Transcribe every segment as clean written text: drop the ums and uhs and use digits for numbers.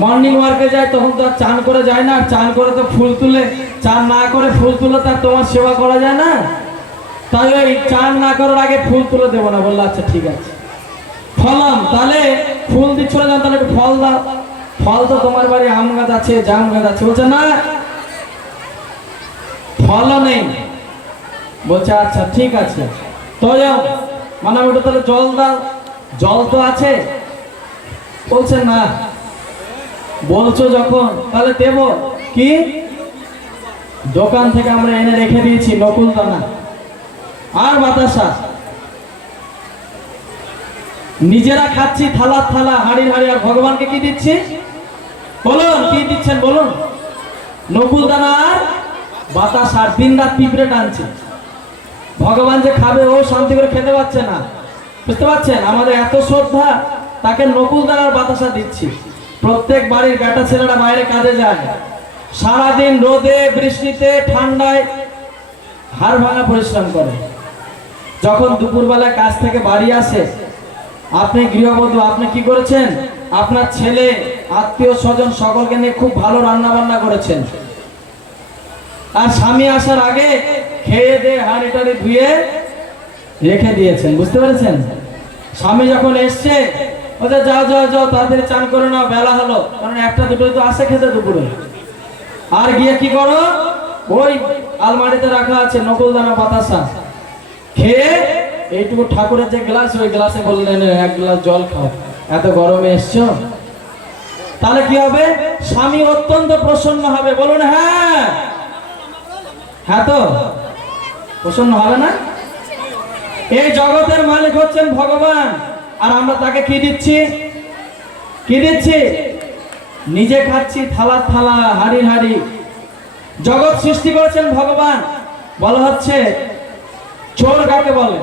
Morning ওয়ার্কে যায় তখন তো আর চান করে যায় না, চান করে তো ফুল তুলে, চান না করে ফুল তুলে তার তোমার সেবা করা যায় না। তাই ওই চান না করার আগে ফুল তুলে দেবো না। বললো আচ্ছা ঠিক আছে। ফলাম, তাহলে ফুল দিচ্ছ না, তাহলে একটু ফল দাও। ফল তো তোমার বাড়ি আম গাছ আছে, জাম গাছ আছে। বলছে না, ফলও নেই। বলছে আচ্ছা ঠিক আছে, তো যাও মানে ওটা তাহলে জল দাও, জল তো আছে। বলছে না, বলছো যখন তাহলে দেব। কি? দোকান থেকে আমরা এনে রেখে দিয়েছি নকুল দানা আর বাতাসা, নিজেরা খাচ্ছি থালা থালা, হাড়ি হাড়ি। আর ভগবানকে কি দিচ্ছি বলুন? কি দিচ্ছেন বলুন? নকুল দানা আর বাতাসা। আর দিন রাত পিঁপড়ে টানছে। ভগবান যে খাবে ও শান্তি করে খেতে পাচ্ছে না। বুঝতে পারছেন? আমাদের এত শ্রদ্ধা, তাকে নকুল দানার বাতাসা দিচ্ছি। প্রত্যেক বাড়ির বেটা ছেলেরা বাইরে কাজে যায়, সারাদিন রোদে বৃষ্টিতে ঠান্ডায় হাড় ভাঙা পরিশ্রম করে। যখন দুপুরবেলা কাজ থেকে বাড়ি আসে, আপনি গৃহবধূ, আপনি কি করেছেন? আপনার ছেলে আত্মীয় স্বজন সকলকে নিয়ে খুব ভালো রান্না বান্না করেছেন। আর স্বামী আসার আগে খেয়ে দিয়ে হাঁড়ি টাড়ি ধুয়ে রেখে দিয়েছেন। বুঝতে পেরেছেন? স্বামী যখন এসছে, ওদের যাও যাও যাও তাড়াতাড়ি চান করে নাও, বেলা হলো। কারণ একটা দুটো তো আসে খেতে দুপুরে। আর গিয়ে কি করো? ওই আলমারিতে রাখা আছে নকুল দানা বাতাসা, খেয়ে এইটুকু ঠাকুরের যে গ্লাস, ওই গ্লাসে বললেন এক গ্লাস জল খাও, এত গরমে এসছো। তাহলে কি হবে? স্বামী অত্যন্ত প্রসন্ন হবে। বলুন হ্যাঁ। হ্যাঁ তো প্রসন্ন হবে না? এই জগতের মালিক হচ্ছেন ভগবান, আর আমরা তাকে কি দিচ্ছি? কি দিচ্ছি? নিজে খাচ্ছি থালা থালা, হাড়ি হাড়ি। জগৎ সৃষ্টি করেছেন ভগবান। বলা হচ্ছে চোর কাকে বলে?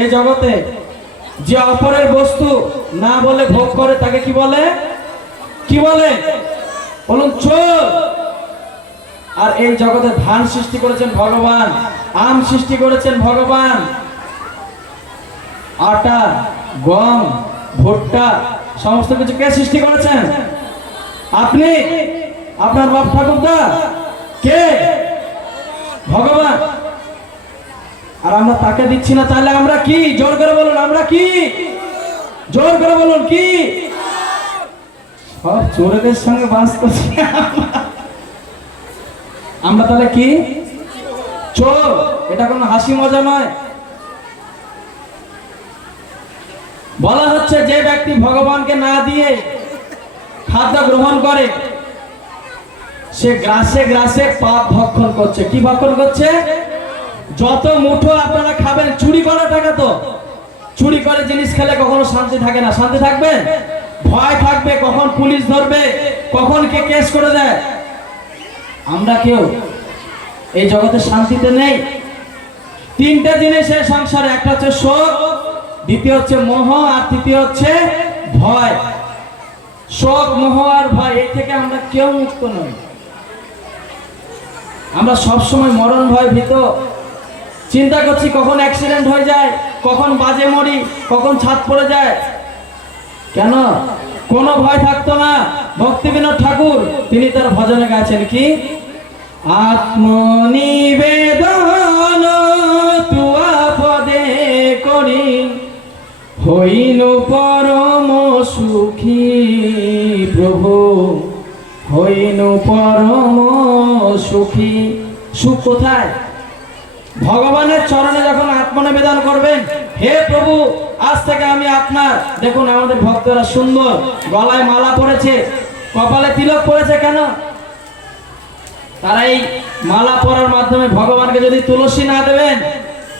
এই জগতে যে অপরের বস্তু না বলে ভোগ করে তাকে কি বলে? কি বলে বলুন? চোর। আর এই জগতে ধান সৃষ্টি করেছেন ভগবান, আম সৃষ্টি করেছেন ভগবান, আটা, গম, ভুট্টা, সমস্ত কিছু কে সৃষ্টি করেছেন? আপনি, আপনার বাপ ঠাকুরদা, কে? ভগবান। আর আমরা তাকে দিচ্ছি না। তাহলে আমরা কি? জোর করে বলুন, আমরা কি? জোর করে বলুন কি? সব চোরেদের সঙ্গে বাস করছি আমরা। তাহলে কি? চোর। এটা কোনো হাসি মজা নয়। বলা হচ্ছে যে ব্যক্তি ভগবানকে না দিয়ে খাদ্য গ্রহণ করে, সে গ্রাসে গ্রাসে পাপ ভক্ষণ করছে। কি ভক্ষণ করছে? যত মুঠো আপনারা খাবেন, চুরি করা টাকা তো, চুরি করে জিনিস খেলে কখনো শান্তি থাকে না। শান্তি থাকবে? ভয় থাকবে, কখন পুলিশ ধরবে, কখন কে কেস করে দেয়। আমরা কেউ এই জগতে শান্তিতে নেই। তিনটা জিনিস এই সংসারে, একটা হচ্ছে শোক, দ্বিতীয় হচ্ছে মোহ, আর তৃতীয় হচ্ছে ভয়। শোক, মোহ আর ভয়, এই থেকে আমরা কেউ মুক্ত নই। আমরা সবসময় মরণ ভয় ভীত। চিন্তা করছি কখন অ্যাক্সিডেন্ট হয়ে যায়, কখন বাজে মরি, কখন ছাদ পড়ে যায়। কেন? কোনো ভয় থাকতো না। ভক্তি বিনোদ ঠাকুর তিনি তার ভজনে গাইছেন কি? আত্মনিবেদন তুয়া পদে করি, হইনু পরম সুখী প্রভু, হইনু পরম সুখী। সুখ কোথায়? ভগবানের চরণে যখন আত্মনিবেদন করবেন, হে প্রভু আজ থেকে আমি আপনার। দেখুন আমাদের ভক্তরা সুন্দর গলায় মালা পরেছে, কপালে তিলক পরেছে। কেন? তারা এই মালা পরার মাধ্যমে ভগবানকে যদি তুলসী না দেবেন,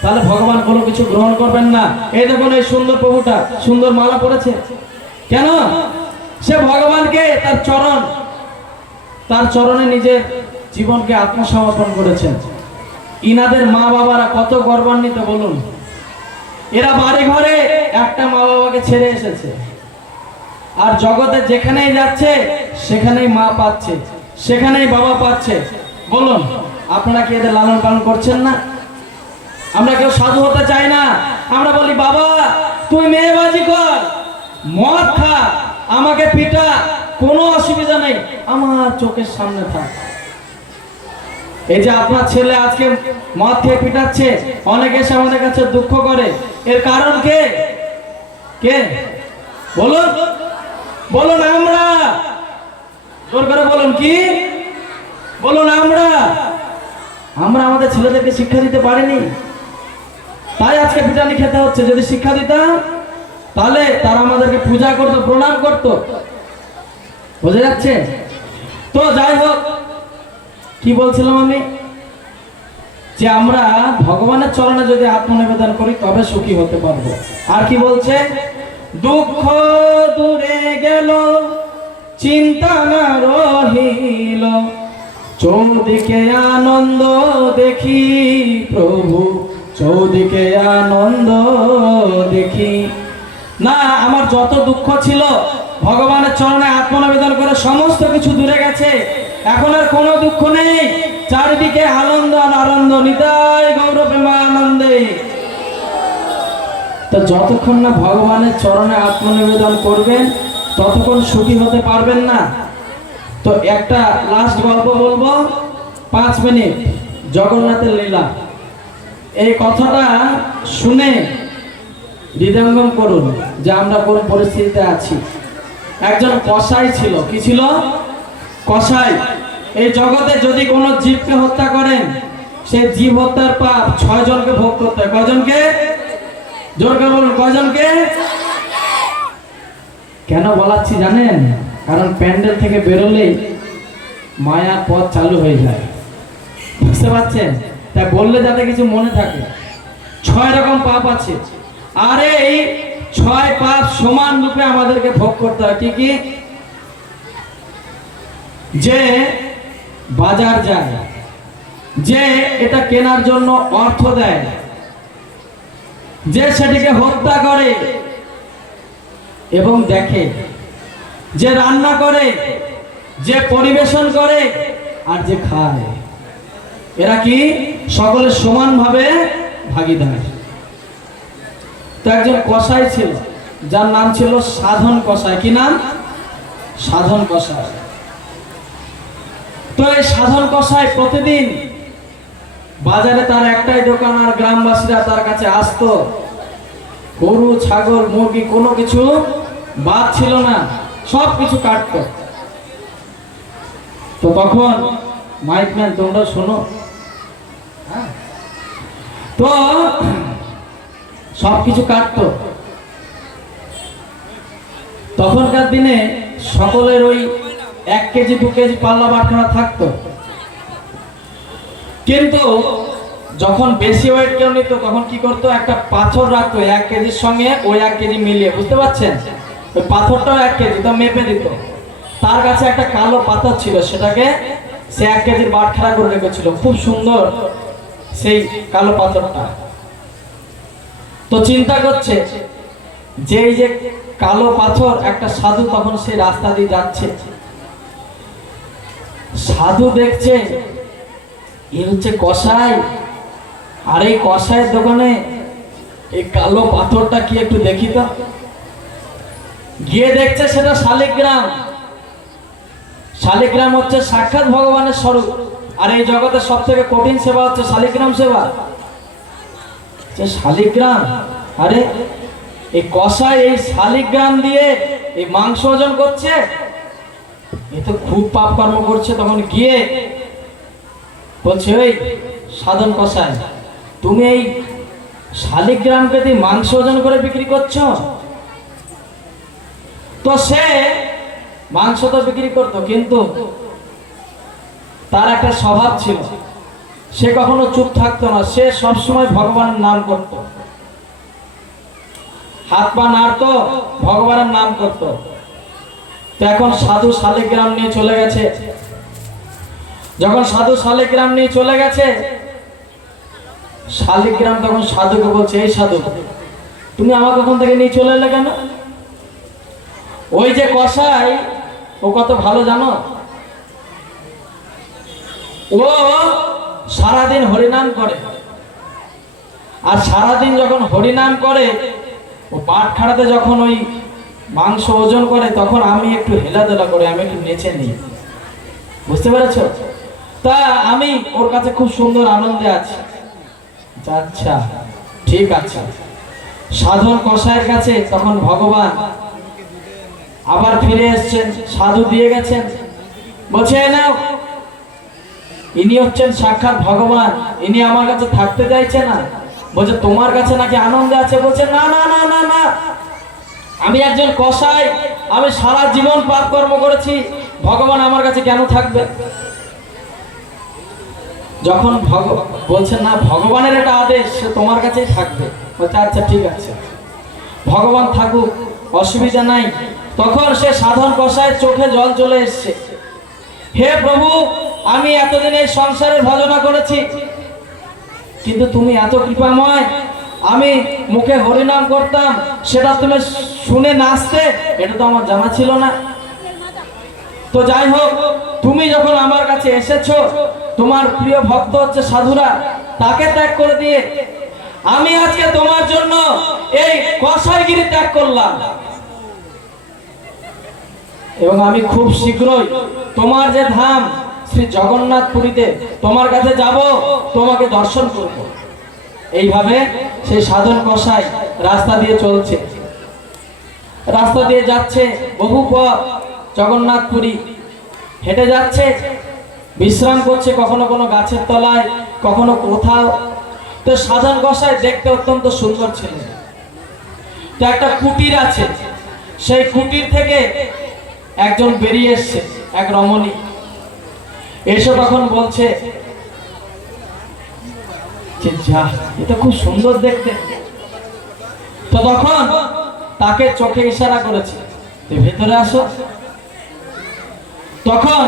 তাহলে ভগবান কোনো কিছু গ্রহণ করবেন না। এই দেখুন এই সুন্দর প্রভুটা সুন্দর মালা পরেছে। কেন? সে ভগবানকে তার চরণে নিজের জীবনকে আত্মসমর্পণ করেছেন। ইনাদের মা বাবারা কত গর্বান্বিত বলুন। এরা বাড়ি ঘরে একটা মা বাবাকে ছেড়ে এসেছে, আর জগতে যেখানেই যাচ্ছে সেখানেই মা পাচ্ছে, সেখানেই বাবা পাচ্ছে। বলুন আপনারা কি এদের লালন পালন করছেন না? আমরা কেউ সাধু হতে চাই না। আমরা বলি বাবা তুই মেয়েবাজি কর, মদ খা, আমাকে পিটা, কোনো অসুবিধা নেই, আমার চোখের সামনে থাক। এই যে আপনার ছেলে আজকে মদ খেয়ে পিটাচ্ছে, অনেকে এসে আমাদের কাছে দুঃখ করে, এর কারণ কে? কে বলুন? বলুন আমরা। জোর করে বলুন, কি বলুন? আমরা আমাদের ছেলেদেরকে শিক্ষা দিতে পারিনি, তাই আজকে পিটানি খেতে হচ্ছে। যদি শিক্ষা দিতাম তাহলে তারা আমাদেরকে পূজা করতো, প্রণাম করতো। বোঝা যাচ্ছে তো? যাই হোক, কি বলছিলাম আমি? যে আমরা ভগবানের চরণে যদি আত্মনিবেদন করি তবে সুখী হতে পারবো। আর কি বলছে? দুঃখ দূরে গেল, চিন্তা না রহিল, চৌদিকে আনন্দ দেখি প্রভু, চৌদিকে আনন্দ দেখি। না, আমার যত দুঃখ ছিল ভগবানের চরণে আত্মনিবেদন করে সমস্ত কিছু দূরে গেছে, এখন আর কোনো দুঃখ নেই, চারিদিকে আনন্দ আর আনন্দ, নিতাই গৌর প্রেমানন্দে। তো যতক্ষণ না ভগবানের চরণে আত্মনিবেদন করবেন ততক্ষণ সুখী হতে পারবেন না। তো একটা লাস্ট গল্প বলবো, 5 মিনিট, জগন্নাথের লীলা। এই কথাটা শুনে হৃদয়ঙ্গম করুন যে আমরা কোন পরিস্থিতিতে আছি। একজন কসাই ছিল। কি ছিল? কসাই। এই জগতে যদি কোনো জীবকে হত্যা করেন, সেই জীব হত্যার পাপ 6 জনকে ভোগ করতে হয়। কয়জনকে? জোর করে বলুন, কয়জনকে? কেন বলাচ্ছি জানেন? কারণ প্যান্ডেল থেকে বেরোলেই মায়ার পথ চালু হয়ে যায়, বুঝতে পারছেন? তাই বললে যাতে কিছু মনে থাকে। 6 রকম পাপ আছে, আর এই 6 পাপ সমান রূপে আমাদেরকে ভোগ করতে হয়। কি কি? যে বাজার যায়, যে এটা কেনার জন্য অর্থ দেয়, যে সেটিকে হত্যা করে এবং দেখে, যে রান্না করে, যে পরিবেশন করে, আর যে খায়, এরা কি সকলে সমানভাবে ভাগীদার। তো একজন কসাই ছিল, যার নাম ছিল সাধন কসাই। কি নাম? সাধন কসাই। তো এই সাধন কসাই প্রতিদিন বাজারে তার একটাই দোকান, আর গ্রামবাসীরা তার কাছে আসতো। গরু, ছাগল, মুরগি কোনো কিছু বাদ ছিল না, সব কিছু কাটতো। তো তখন মাইকম্যান, তোমরা শোনো, তো সবকিছু কাটতো। তখনকার দিনে সকলের ওই 1 কেজি 2 কেজি পাল্লা বাটখারা থাকতো, কিন্তু যখন বেশি ওয়েট কেউ নিত তখন কি করতো? একটা পাথর রাখতো 1 কেজির সঙ্গে, ওই 1 কেজি মিলিয়ে, বুঝতে পারছেন? ওই পাথরটাও 1 কেজি, তো মেপে দিত। তার কাছে একটা কালো পাথর ছিল, সেটাকে সে 1 কেজির বাটখারা করে রেখেছিল, খুব সুন্দর সেই কালো পাথরটা। তো চিন্তা করছে যে এই যে কালো পাথর, একটা সাধু তখন সেই রাস্তা দিয়ে যাচ্ছে। সাধু দেখছে এ হচ্ছে কসাই, আর এই কসাইয়ের দোকানে এই কালো পাথরটা কি, একটু দেখি তো। গিয়ে দেখছে সেটা শালিগ্রাম। শালিগ্রাম হচ্ছে সাক্ষাৎ ভগবানের স্বরূপ, আর এই জগতের সব থেকে কঠিন সেবা হচ্ছে শালিগ্রাম সেবা। শালিগ্রাম, আরে এই কসাই এই শালিগ্রাম দিয়ে এই মাংস ওজন করছে, এ তো খুব পাপ কর্ম করছে। তখন গিয়ে বলছে, ওই সাধন কসাই, তুমি এই শালিগ্রামকে দিয়ে মাংস ওজন করে বিক্রি করছো? তো সে মাংস তো বিক্রি করতো, কিন্তু তার একটা স্বভাব ছিল, সে কখনো চুপ থাকতো না, সে সবসময় ভগবানের নাম করত, হাত পা নাড়তো, ভগবানের নাম করত। তো এখন সাধু শালিগ্রাম নিয়ে চলে গেছে। যখন সাধু শালিগ্রাম নিয়ে চলে গেছে, শালিগ্রাম তখন সাধুকে বলছে, এই সাধু, তুমি আমাকে ওখান থেকে নিয়ে চলে এলে কেন? ওই যে কসাই, ও কত ভালো জানো? ও সারাদিন হরিনাম করে, আর সারাদিন যখন হরিনাম করে, ও বাটখারাতে যখন ওই মাংস ওজন করে, তখন আমি একটু হেলাধুলা করে, আমি একটু নেচে নিই। বুঝতে পেরেছো? তা আমি ওর কাছে খুব সুন্দর আনন্দে আছি। আচ্ছা ঠিক আছে। সাধন কসাইয়ের কাছে তখন ভগবান আবার ফিরে এসছেন, সাধু দিয়ে গেছেন। বলছে না, ইনি হচ্ছেন সাক্ষাৎ ভগবান, ইনি আমার কাছে থাকতে চাইছে না। বলছে তোমার কাছে নাকি আনন্দে আছে? বলছে না না না না না, আমি একজন কসাই, আমি সারা জীবন পাপ কর্ম করেছি, ভগবান আমার কাছে কেন থাকবে? যখন বলছে না, ভগবানের এটা আদেশ, সে তোমার কাছেই থাকবে। বলছে আচ্ছা ঠিক আছে, ভগবান থাকুক, অসুবিধা নাই। তখন সে সাধন কসাইয়ের চোখে জল চলে এসছে। হে প্রভু, আমি এতদিন এই সংসারের ভজনা করেছি, কিন্তু তুমি এত কৃপাময়, আমি মুখে হরিনাম করতাম, সেটা তুমি শুনে নাচতে, এটা তো আমার জানা ছিল না। তো যাই হোক, তুমি যখন আমার কাছে এসেছো, তোমার প্রিয় ভক্ত হচ্ছে সাধুরা, তাকে ত্যাগ করে দিয়ে আমি আজকে তোমার জন্য এই কসাইগিরি ত্যাগ করলাম, এবং আমি খুব শীঘ্রই তোমার যে ধাম শ্রী জগন্নাথ পুরীতে তোমার কাছে যাব, তোমাকে দর্শন করব। এইভাবে সেই সাধন কসাই রাস্তা দিয়ে চলছে, রাস্তা দিয়ে যাচ্ছে, বহু পথ জগন্নাথ পুরী হেঁটে যাচ্ছে, বিশ্রাম করছে, কখনো কোনো গাছের তলায়, কখনো কোথাও। তো সাধন কসাই দেখতে অত্যন্ত সুন্দর ছিলেন। তো একটা কুটির আছে, সেই কুটির থেকে একজন বেরিয়ে এসছে, এক রমণী এসে তখন বলছে যে যা, এটা খুব সুন্দর দেখতে। তো তখন তাকে চোখে ইশারা করেছে যে ভেতরে আসো। তখন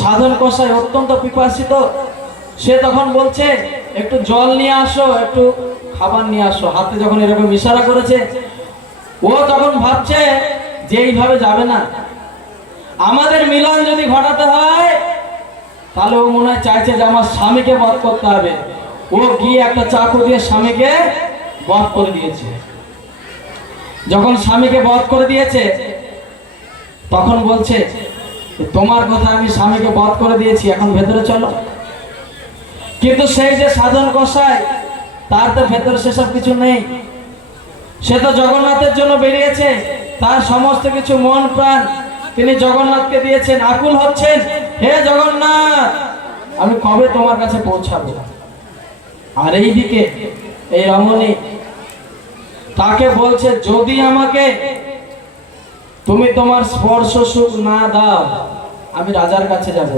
সাধন কসাই অত্যন্ত পিপাসিত, সে তখন বলছে একটু জল নিয়ে আসো, একটু খাবার নিয়ে আসো। হাতে যখন এরকম ইশারা করেছে, ও তখন ভাবছে যে এইভাবে যাবে না, আমাদের মিলন যদি ঘটাতে হয়, তাহলে ও মনে হয় চাইছে যে আমার স্বামীকে বধ করতে হবে। ও গিয়ে একটা চাকু দিয়ে স্বামীকে বধ করে দিয়েছে। যখন স্বামীকে বধ করে দিয়েছে, তখন বলছে তোমার কথা, আমি স্বামীকে বধ করে দিয়েছি, এখন ভেতরে চলো। কিন্তু সেই যে সাধন কসাই, তার তো ভেতরে সেসব কিছু নেই। সে তো জগন্নাথের জন্য বেরিয়েছে, তার সমস্ত কিছু মন প্রাণ তিনি জগন্নাথকে দিয়েছেন, আকুল হচ্ছেন, হে জগন্নাথ, আমি কবে তোমার কাছে পৌঁছাবো। আর এইদিকে এই রমণী তাকে বলছে, যদি আমাকে তুমি তোমার স্পর্শ সুখ না দাও, আমি রাজার কাছে যাব,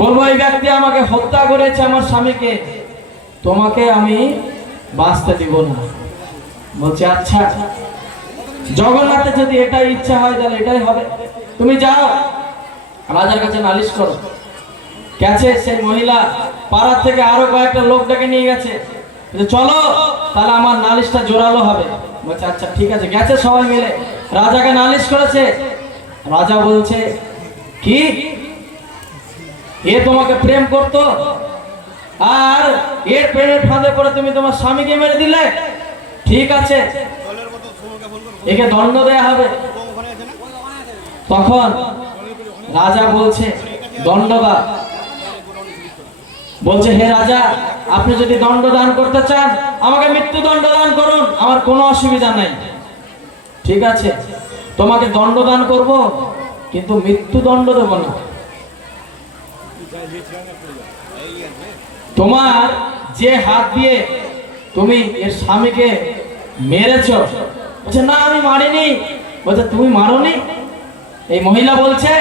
বলবো এই ব্যক্তি আমাকে হত্যা করেছে, আমার স্বামীকে, তোমাকে আমি বাঁচতে দিব না। বলছে আচ্ছা, জগন্নাথের যদি এটাই ইচ্ছা হয়, তাহলে এটাই হবে, তুমি যাও রাজার কাছে নালিশ করো। গেছে সেই মহিলা, পাড়ার থেকে আরো কয়েকটা লোক ডেকে নিয়ে গেছে, চলো তাহলে আমার নালিশটা জোরালো হবে। বলছে আচ্ছা ঠিক আছে। গেছে সবাই মিলে, রাজাকে নালিশ করেছে। রাজা বলছে কি, এ তোমাকে প্রেম করত, আর এর প্রেমের ফাঁদে পড়ে তুমি তোমার স্বামীকে মেরে দিলে, ঠিক আছে, একে দণ্ড দেয়া হবে। তখন রাজা বলছে দণ্ড দাও। বলছে হে রাজা, আপনি যদি দণ্ড দান করতে চান, আমাকে মৃত্যুদণ্ড দান করুন, আমার কোনো অসুবিধা নাই। ঠিক আছে, তোমাকে দণ্ড দান করব, কিন্তু মৃত্যুদণ্ড দেব না। তোমার যে হাত দিয়ে তুমি এর স্বামীকে মেরেছ, বলছে না আমি মারিনি। বলছে তুমি মারোনি? এই মহিলা বলছে,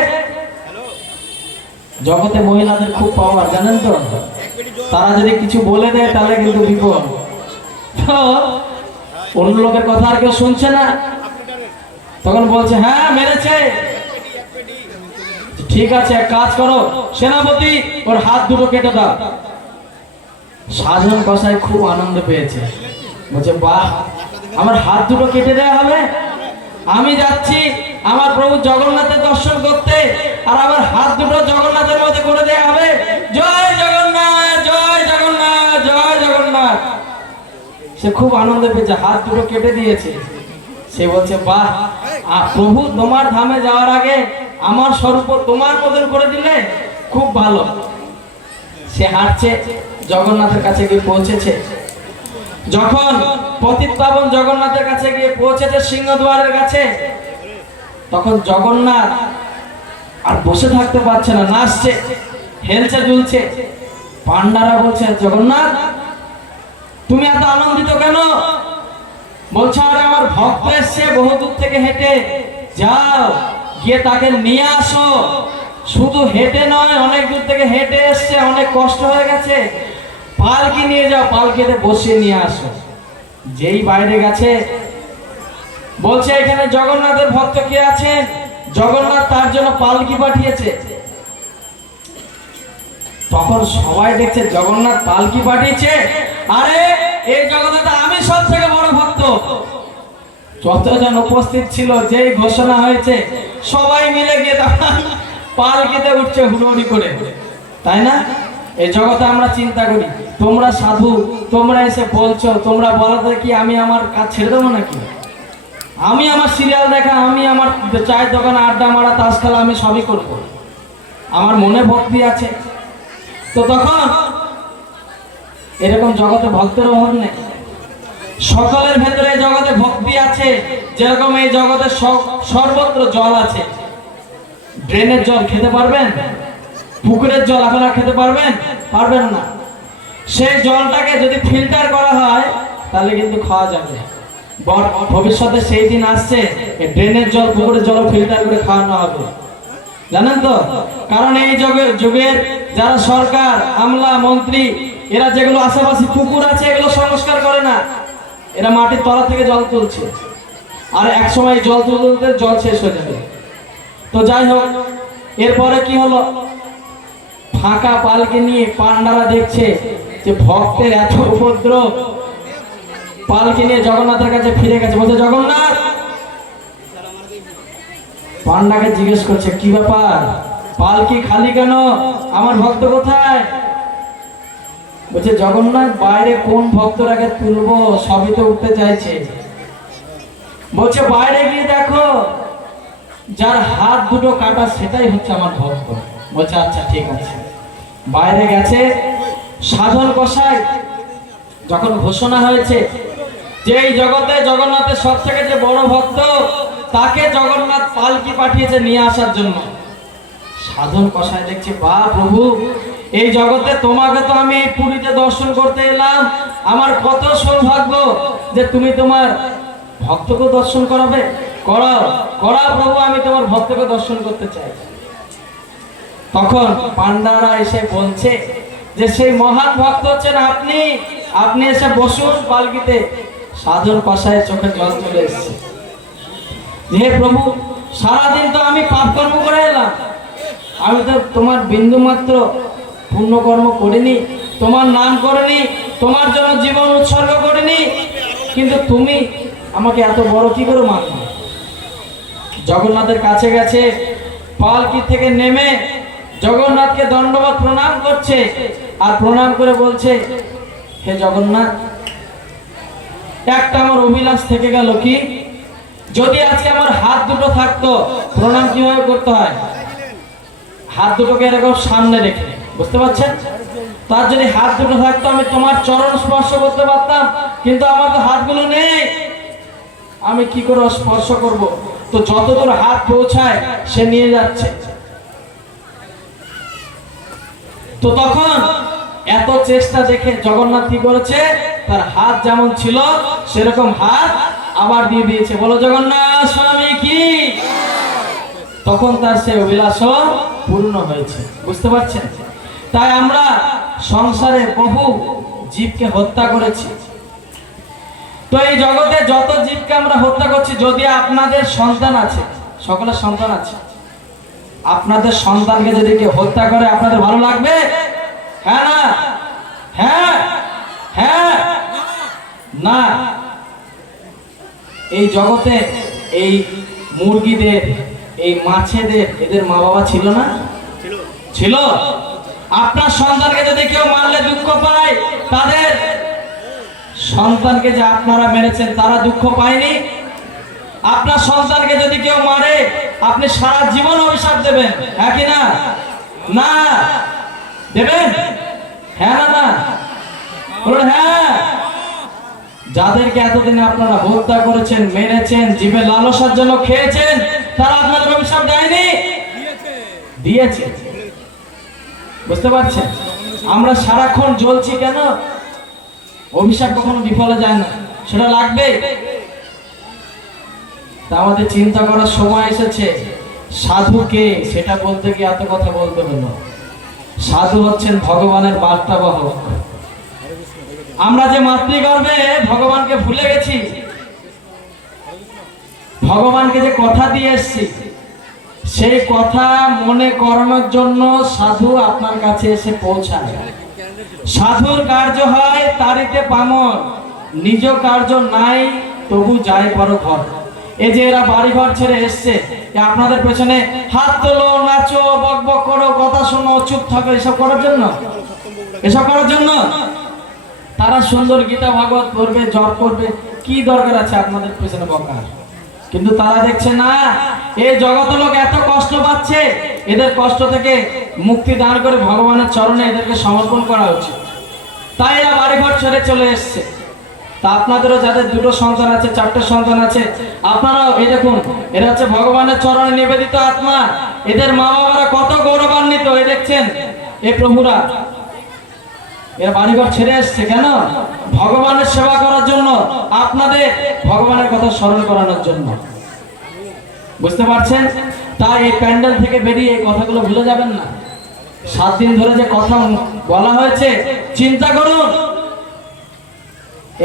জগতে মহিলাদের খুব পাওয়ার, জানেন তো, তারা যদি কিছু বলে দেয় তাহলে কিন্তু বিপদ। অন্য লোকের কথা আর কেউ শুনছে না। তখন বলছে হ্যাঁ মেরেছে। ঠিক আছে, এক কাজ করো সেনাপতি, ওর হাত দুটো কেটে দাও। সাধন কসাই খুব আনন্দ পেয়েছে, বলছে বাহ, আমার হাত দুটো কেটে দেওয়া হবে? আমি যাচ্ছি আমার প্রভু জগন্নাথের দর্শন করতে, আর আমার হাত দুটো জগন্নাথের মধ্যে করে দেওয়া হবে? জয় জগন্নাথ, জয় জগন্নাথ, জয় জগন্নাথ। সে খুব আনন্দ পেয়েছে, হাত দুটো কেটে দিয়েছে। সে বলছে বাহ, প্রভু তোমার ধামে যাওয়ার আগে আমার স্বরূপ তোমার মতন করে দিলে খুব ভালো। সে হাঁটছে, জগন্নাথের কাছে গিয়ে পৌঁছেছে। যখন পতিত পাবন জগন্নাথের কাছে গিয়ে পৌঁছেছে সিংহদ্বারের কাছে, তখন জগন্নাথ আর বসে থাকতে পারছে না, নাচছে, হেলছে দুলছে। পান্ডারা বলছে জগন্নাথ তুমি এত আনন্দিত কেন? বলছে আরে আমার ভক্ত এসছে বহু দূর থেকে হেঁটে, যাও গিয়ে তাকে নিয়ে আসো। শুধু হেঁটে নয়, অনেক দূর থেকে হেঁটে এসছে, অনেক কষ্ট হয়ে গেছে, পালকি নিয়ে যাও, পালকিতে বসিয়ে নিয়ে আসো। যেই বাইরে গেছে, বলছে এখানে জগন্নাথের ভক্ত কে আছেন? জগন্নাথ তার জন্য পালকি পাঠিয়েছে। তখন সবাই দেখছে জগন্নাথ পালকি পাঠিয়েছে, আরে এই জগন্নাথ আমি সব থেকে বড় ভক্ত। যতজন উপস্থিত ছিল, যেই ঘোষণা হয়েছে, সবাই মিলে গিয়ে তখন পালকিতে উঠছে হুড়োহুড়ি করে, তাই না? এই জগতে আমরা চিন্তা করি, তোমরা সাধু, তোমরা এসে বলছো, তোমরা বলাতে কি আমি আমার কাজ ছেড়ে দেবো নাকি? আমি আমার সিরিয়াল দেখা, আমি আমার চায়ের দোকানে আড্ডা মারা, তাস খেলা, আমি সবই করবো, আমার মনে ভক্তি আছে। তো তখন এরকম জগতে ভক্তের অভাব নেই, সকলের ভেতরে জগতে ভক্তি আছে। যেরকম এই জগতে সর্বত্র জল আছে। ড্রেনের জল খেতে পারবেন? পুকুরের জল আপনারা খেতে পারবেন? পারবেন না। সেই জলটাকে যদি ফিল্টার করা হয় তাহলে কিন্তু খাওয়া যাবে। ভবিষ্যতে সেই দিন আসছে, ড্রেনের জল, পুকুরের জল ফিল্টার করে খাওয়ানো হবে, জানেন তো? কারণ এই যুগের যারা সরকার, আমলা, মন্ত্রী, এরা যেগুলো আশেপাশে পুকুর আছে এগুলো সংস্কার করে না, এরা মাটির তলা থেকে জল তুলছে, আর এক সময় জল তুলতে জল শেষ হয়ে যাবে। তো যাই হোক, এরপরে কি হলো? ফাঁকা পালকে নিয়ে পান্ডারা দেখছে যে ভক্তের এত উপদ্রব, পালকি নিয়ে জগন্নাথের কাছে ফিরে গেছে। বলছে জগন্নাথ, পান্ডাকে জিজ্ঞেস করছে কি ব্যাপার, পালকি খালি কেন, আমার ভক্ত কোথায়? বলছে জগন্নাথ বাইরে কোন ভক্তটাকে তুলবো, সবই তো উঠতে চাইছে। বলছে বাইরে গিয়ে দেখো, যার হাত দুটো কাটা সেটাই হচ্ছে আমার ভক্ত। বলছে আচ্ছা ঠিক আছে। বাইরে গেছে, সাধন কসাই যখন ঘোষণা হয়েছে যে এই জগতে জগন্নাথের সব থেকে যে বড় ভক্ত, তাকে জগন্নাথ পালকি পাঠিয়েছে নিয়ে আসার জন্য। সাধন কসাই দেখছে বাহ প্রভু, এই জগতে তোমাকে তো আমি এই পুরীতে দর্শন করতে এলাম, আমার কত সৌভাগ্য যে তুমি তোমার ভক্তকে দর্শন করাবে। করাও করাও প্রভু, আমি তোমার ভক্তকে দর্শন করতে চাই। তখন পান্ডারা এসে বলছে যে সেই মহান ভক্ত হচ্ছেন আপনি, আপনি এসে বসুন পালকিতে। সাধন কসাইয়ের চোখে জল চলে এসেছে। হে প্রভু, সারাদিন তো আমি পাপ কর্ম করে এলাম, আমি তো তোমার বিন্দু মাত্র পুণ্যকর্ম করিনি, তোমার নাম করিনি, তোমার জন্য জীবন উৎসর্গ করিনি, কিন্তু তুমি আমাকে এত বড় কি করে মানবে? জগন্নাথের কাছে গেছে, পালকি থেকে নেমে জগন্নাথকে দণ্ডবত প্রণাম করছে, আর প্রণাম করে বলছে হে জগন্নাথ, একটা আমার অভিলাষ থেকে গেল, কি? যদি আজকে আমার হাত দুটো থাকতো, প্রণাম কিভাবে করতে হয়? হাত দুটোকে এরকম সামনে রেখে, বুঝতে পারছেন? তার যদি হাত দুটো থাকতো, আমি তোমার চরণ স্পর্শ করতে পারতাম, কিন্তু আমার তো হাতগুলো নেই, আমি কি করে স্পর্শ করব? তো যতদূর হাত পৌঁছায় সে নিয়ে যাচ্ছে। তো তখন এত চেষ্টা দেখে জগন্নাথ কি করেছে, তার হাত যেমন ছিল সেরকম হাত আবার দিয়ে দিয়েছে। বলো জগন্নাথ স্বামী কি? তখন তার সেই অভিলাষও পূর্ণ হয়েছে, বুঝতে পারছেন? তাই আমরা সংসারে বহু জীবকে হত্যা করেছি। তো এই জগতে যত জীবকে আমরা হত্যা করছি, যদি আপনাদের সন্তান আছে, সকলের সন্তান আছে, আপনাদের সন্তানকে যদি কেউ হত্যা করে আপনাদের ভালো লাগবে? হ্যাঁ না? হ্যাঁ হ্যাঁ না। এই জগতে এই মুরগিদের, এই মাছেদের, এদের মা বাবা ছিল না? ছিল। আপনার সন্তানকে যদি কেউ মারলে দুঃখ পায়, তাদের সন্তানকে যে আপনারা মেরেছেন তারা দুঃখ পায়নি? আপনার সন্তানকে যদি কেউ মারে আপনি সারা জীবন অভিশাপ দেবেন, হ্যাঁ কি না? না দেবেন? হ্যাঁ না না বলুন হ্যাঁ। যাদেরকে এতদিনে আপনারা হত্যা করেছেন, মেরেছেন, জীবে লালসার জন্য খেয়েছেন, তারা আপনাদের অভিশাপ দেয়নি? দিয়েছে। বুঝতে পারছেন? আমরা সারাক্ষণ জ্বলছি কেন? অভিশাপ কখনো বিফলে যায় না, সেটা লাগবে। তা আমাদের চিন্তা করার সময় এসেছে সাধু কে সেটা বলতে গিয়ে এত কথা বলতে হলো। সাধু হচ্ছেন ভগবানের বার্তাবাহক। আমরা যে মাতৃগর্ভে ভগবানকে ভুলে গেছি, ভগবানকে যে কথা দিয়ে এসেছি, সেই কথা মনে করানোর জন্য সাধু আপনার কাছে এসে পৌঁছায়। সাধুর কার্য হয় তারিতে পামর, নিজ কার্য নাই তবু যায় বড় ঘর। এই যে এরা বাড়ি ঘর ছেড়ে এসছে, আপনাদের পেছনে হাত তোলো, নাচো, বক বক করো, কথা শোনো, চুপ থাকো, এসব করার জন্য? এসব করার জন্য? তারা সুন্দর গীতা ভাগবত পড়বে, জপ করবে, কি দরকার আছে আপনাদের পেছনে বকার? কিন্তু তারা দেখছে না, এই জগৎ লোক এত কষ্ট পাচ্ছে, এদের কষ্ট থেকে মুক্তি দান করে ভগবানের চরণে এদেরকে সমর্পণ করা উচিত। তাই এরা বাড়িঘর ছেড়ে চলে এসছে। তা আপনাদেরও যাদের দুটো সন্তান আছে, চারটে সন্তান আছে, আপনারাও এই দেখুন, এরা হচ্ছে ভগবানের চরণে নিবেদিত আত্মা। এদের মা বাবারা কত গৌরবান্বিত। এই দেখছেন এই প্রভুরা, এরা বাড়িঘর ছেড়ে এসছে কেন? ভগবানের সেবা করার জন্য, আপনাদের ভগবানের কথা স্মরণ করানোর জন্য। বুঝতে পারছেন? তাই এই প্যান্ডেল থেকে বেরিয়ে এই কথাগুলো ভুলে যাবেন না। 7 দিন ধরে যে কথা বলা হয়েছে চিন্তা করুন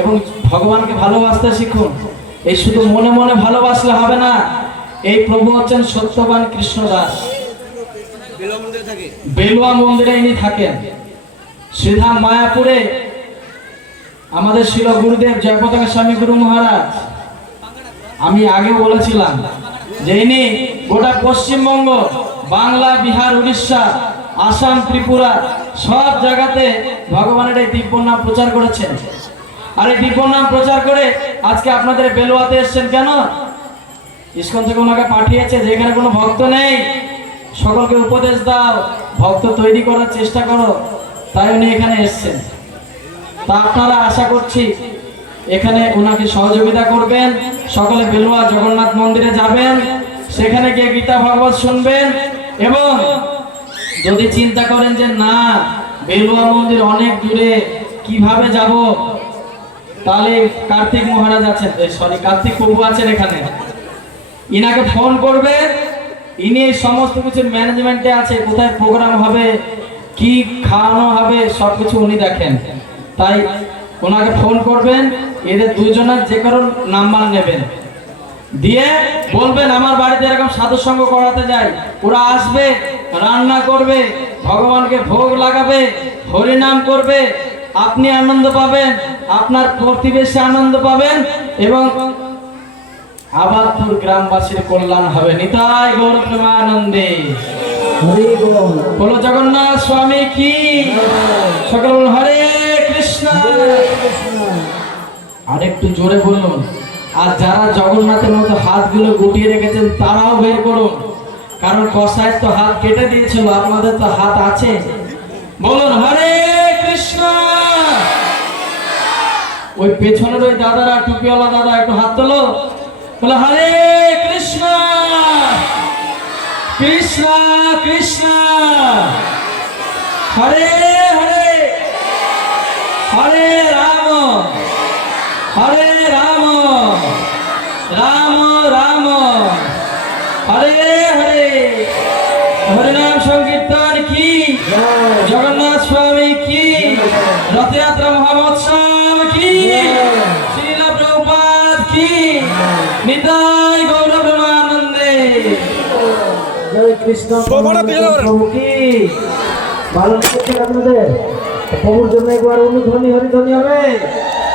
এবং ভগবানকে ভালোবাসতে শিখুন। এই শুধু মনে মনে ভালোবাসলে হবে না। এই প্রভু হচ্ছেন সত্যবান কৃষ্ণদাস, বেলুয়া মন্দিরে ইনি থাকেন। শ্রীধাম মায়াপুরে আমাদের শিল গুরুদেব জয়পতাকা স্বামী গুরু মহারাজ, আমি আগে বলেছিলাম যে ইনি গোটা পশ্চিমবঙ্গ, বাংলা, বিহার, উড়িষ্যা, আসাম, ত্রিপুরা সব জায়গাতে ভগবানের এই দিব্য নাম প্রচার করেছেন। আর এই দিব্য নাম প্রচার করে আজকে আপনাদের বেলুয়াতে এসছেন কেন? ইস্কন থেকে ওনাকে পাঠিয়েছে যে এখানে কোনো ভক্ত নেই, সকলকে উপদেশ দাও, ভক্ত তৈরি করার চেষ্টা করো, তাই উনি এখানে এসছেন। তা আপনারা আশা করছি এখানে ওনাকে সহযোগিতা করবেন। সকলে বেলুয়া জগন্নাথ মন্দিরে যাবেন, সেখানে গিয়ে গীতা ভাগবত শুনবেন। এবং যদি চিন্তা করেন যে না বেলুয়া মন্দির অনেক দূরে, কিভাবে যাব, তাহলে কার্তিক মহারাজ আছেন, কার্তিক প্রভু আছেন এখানে, ইনাকে ফোন করবে, ইনি এই সমস্ত কিছু ম্যানেজমেন্টে আছে, কোথায় প্রোগ্রাম হবে, কি খাওয়ানো হবে, সবকিছু উনি দেখেন। তাই ওনাকে ফোন করবেন, এদের দুজনের যে কারো নাম্বার নেবেন, দিয়ে বলবেন আমার বাড়িতে এরকম সাধু সঙ্গ করাতে যাই। ওরা আসবে, রান্না করবে, ভগবানকে ভোগ লাগাবে, হরিনাম করবে, আপনি আনন্দ পাবেন, আপনার প্রতিবেশী আনন্দ পাবেন এবং আবাদপুর গ্রামবাসীর কল্যাণ হবে। নিতাই গৌর প্রেমানন্দে বলো জগন্নাথ স্বামী কি, সকল বলুন হরে কৃষ্ণ। আর একটু জোরে বলুন। আর যারা জগন্নাথের মতো হাতগুলো গুটিয়ে রেখেছেন তারাও বের করুন, কারণ কসাইয়ের তো হাত কেটে দিয়েছিল, আপনাদের তো হাত আছে। বলুন হরে কৃষ্ণ। ওই পেছনের ওই দাদারা, টুপিওয়ালা দাদা, একটু হাত তোলো, বলে হরে কৃষ্ণ কৃষ্ণ কৃষ্ণ হরে হরে, হরে রাম হরে রাম, রাম রাম হরে হরে। হরিনাম সংকীর্তন কি, জগন্নাথ স্বামী কি, রথযাত্রা মহামৎসব কি, শ্রীল প্রভুপাদ কি, নিতাই গৌর প্রেমানন্দে। জয় কৃষ্ণ। প্রভু কি ভালো লাগছে আপনাদের? প্রভুর জন্য একবার অনুধ্বনি হরিধ্বনি হবে।